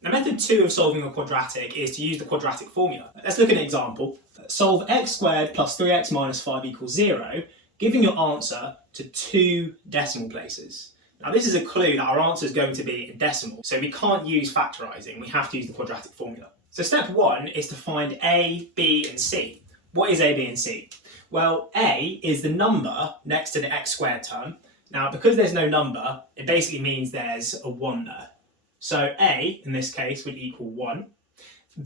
Now, method 2 of solving a quadratic is to use the quadratic formula. Let's look at an example. Solve x squared plus 3x minus 5 equals 0, giving your answer to 2 decimal places. Now, this is a clue that our answer is going to be in decimal, so we can't use factorising, we have to use the quadratic formula. So step 1 is to find a, b and c. What is a, b and c? Well, a is the number next to the x squared term. Now, because there's no number, it basically means there's a 1 there. So a, in this case, would equal 1.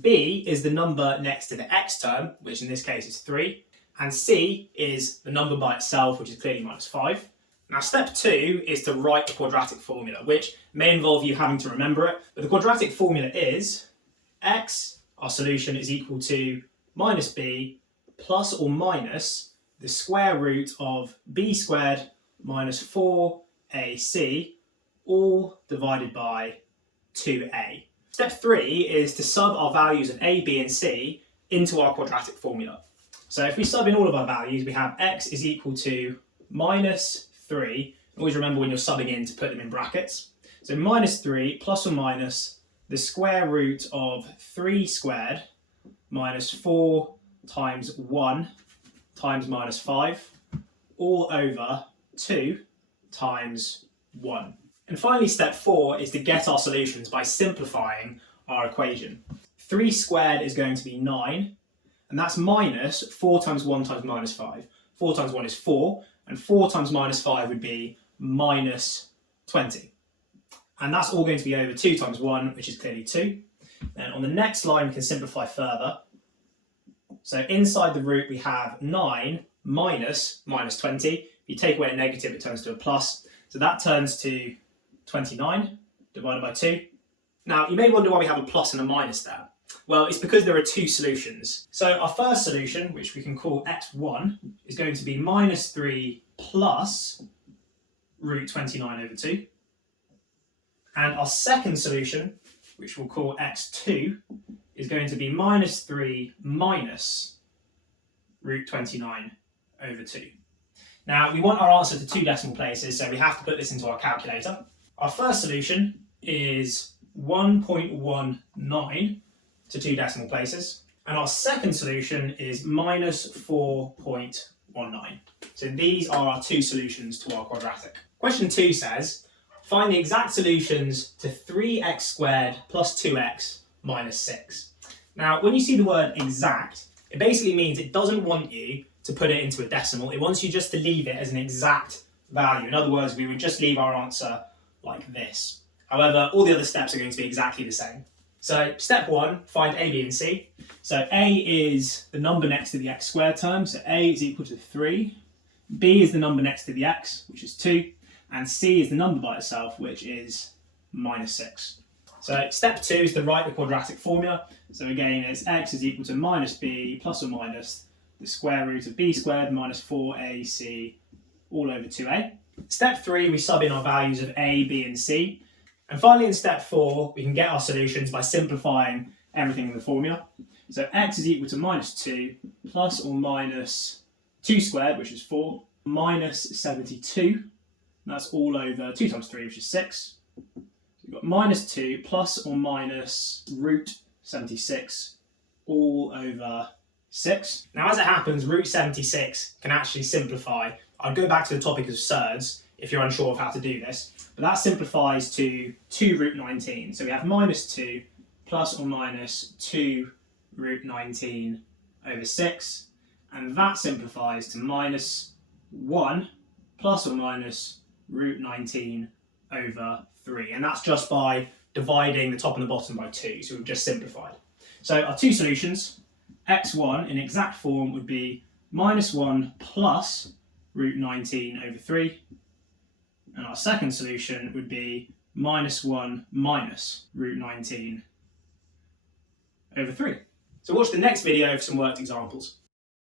B is the number next to the x term, which in this case is 3. And c is the number by itself, which is clearly minus 5. Now, step 2 is to write the quadratic formula, which may involve you having to remember it. But the quadratic formula is x, our solution, is equal to minus b plus or minus the square root of b squared minus 4ac, all divided by 2a. Step 3 is to sub our values of a, b and c into our quadratic formula. So if we sub in all of our values, we have x is equal to minus 3. Always remember when you're subbing in to put them in brackets. So minus 3 plus or minus the square root of 3 squared minus 4 times 1 times minus 5 all over 2 times 1. And finally, step 4 is to get our solutions by simplifying our equation. 3 squared is going to be 9, and that's minus 4 times 1 times minus 5. 4 times 1 is 4, and 4 times minus 5 would be minus 20. And that's all going to be over 2 times 1, which is clearly 2. Then on the next line, we can simplify further. So inside the root, we have 9 minus 20. If you take away a negative, it turns to a plus. So that turns to 29 divided by 2. Now, you may wonder why we have a plus and a minus there. Well, it's because there are 2 solutions. So our first solution, which we can call x1, is going to be minus 3 plus root 29 over 2. And our second solution, which we'll call x2, is going to be minus 3 minus root 29 over 2. Now, we want our answer to 2 decimal places, so we have to put this into our calculator. Our first solution is 1.19 to 2 decimal places. And our second solution is minus 4.19. So these are our 2 solutions to our quadratic. Question 2 says, find the exact solutions to 3x squared plus 2x minus 6. Now, when you see the word exact, it basically means it doesn't want you to put it into a decimal. It wants you just to leave it as an exact value. In other words, we would just leave our answer like this. However, all the other steps are going to be exactly the same. So step 1, find a, b and c. So a is the number next to the x squared term, so a is equal to 3. B is the number next to the x, which is 2. And c is the number by itself, which is minus 6. So step 2 is to write the quadratic formula. So again, it's x is equal to minus b plus or minus the square root of b squared minus 4ac all over 2a. Step 3, we sub in our values of a, b and c. And finally, in step 4, we can get our solutions by simplifying everything in the formula. So x is equal to minus 2 plus or minus 2 squared, which is 4, minus 72. That's all over 2 times 3, which is 6. So we've got minus 2 plus or minus root 76 all over 6. Now, as it happens, root 76 can actually simplify. I'll go back to the topic of surds if you're unsure of how to do this. But that simplifies to 2 root 19. So we have minus 2 plus or minus 2 root 19 over 6. And that simplifies to minus 1 plus or minus root 19 over 3. And that's just by dividing the top and the bottom by 2. So we've just simplified. So our 2 solutions, x1 in exact form would be minus 1 plus root 19 over 3. And our second solution would be minus 1 minus root 19 over 3. So watch the next video for some worked examples.